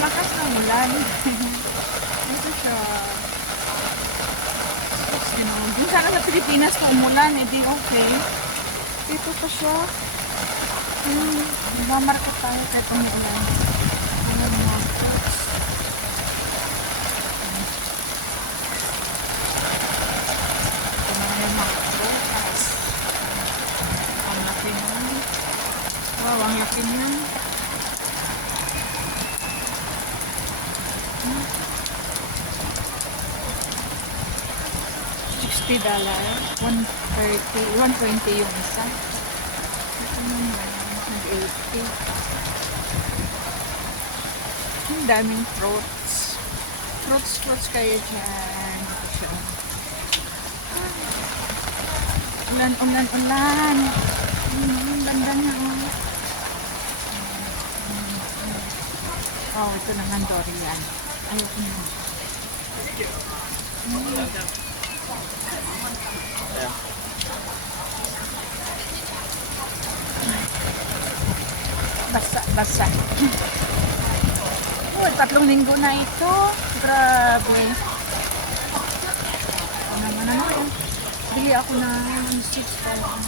lakas ng ulan. Ito siya. Kung sana sa Pilipinas kung umulan, edi okay. Dito pa siya. Mamarket tayo kahit umulan. Ano mga fruits. Ito naman yung mga fruits. Ang laki naman. Wow, ang laki niyan. $60, 130, 120 yung isa. Ito naman, 180. Ang daming fruits. Fruits kayo dyan. Ito siya. Ulan. Ang ganda niya, oh. Oh, ito naman durian. Ayoko na. Basa. Oh, 3 linggo na ito. Grabe. Ano. Bili ako ng 6 pa lang.